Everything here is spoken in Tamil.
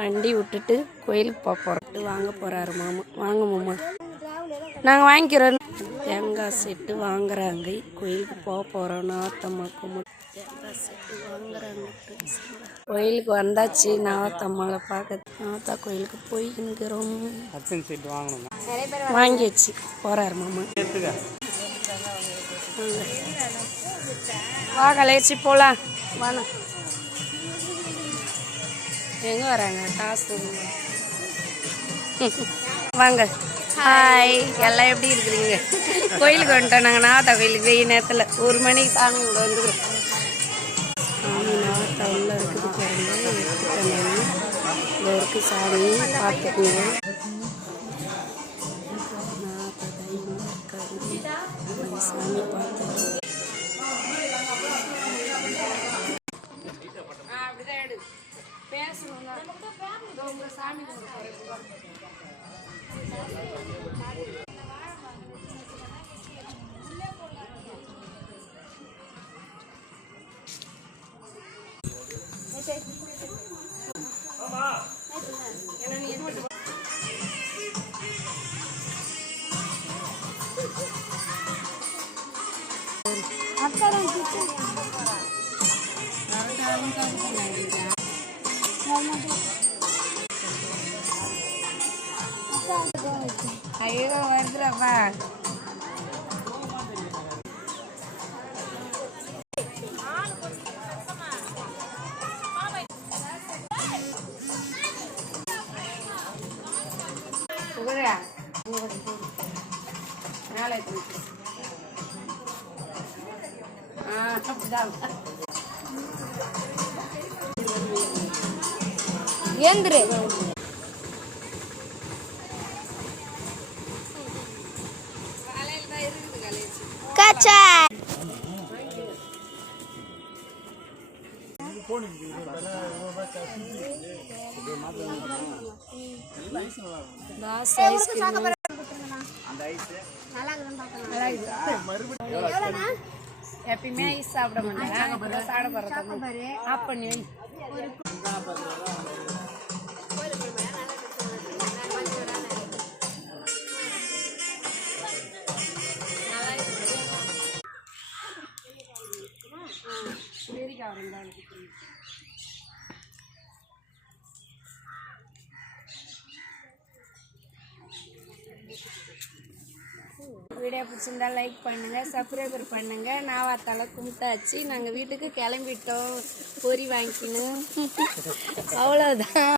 வண்டி விட்டுட்டு கோயிலுக்கு போகிறோம். வாங்க போகிறாரு மாமா. வாங்க மாமா, நாங்கள் வாங்கிக்கிறோம். தேங்காய் செட்டு வாங்குறாங்க. கோயிலுக்கு போகிறோம். நாத்தம்மா கும்பிட்டு தேங்காய் செட்டு வாங்குறாங்க. கோயிலுக்கு வந்தாச்சு. நாத்தம்மாவை பார்க்க நாத்தா கோயிலுக்கு போய்க்கிறோம். வாங்கியாச்சு. போகிறாரு மாமா. வா கலைச்சி போகலாம். வாங்க. எங்கே வராங்க? காசு வாங்க. ஹாய், எல்லாம் எப்படி இருக்கிறீங்க? கோயிலுக்கு வந்துட்டோம். நாங்கள் நாத்தா கோயிலுக்கு வெயில் நேரத்தில் 1 மணிக்கு சாமி கூட வந்துக்கிறோம். சாமி நாத்தா உள்ள இருக்குது பாருங்க. எடுத்துட்டேன். இங்கே இருக்குது சாமி, பார்த்துக்குங்க. நாத்தா தைரியமாக இருக்காது. சாமி பார்த்துட்டு சாமி ஐயோ வருதுலப்பா. ஏந்திரு. கச்சா எப்பயுமே ஐஸ் சாப்பிட மாட்டேன். சாப்பிட போறேன். ஆஃப் பண்ணி வீடியோ பிடிச்சிருந்தா லைக் பண்ணுங்கள், சப்ஸ்கிரைபர் பண்ணுங்கள். நாவாத்தால கும்பிட்டாச்சு. நாங்கள் வீட்டுக்கு கிளம்பிட்டோம். பொரி வாங்கிக்கணும். அவ்வளோதான்.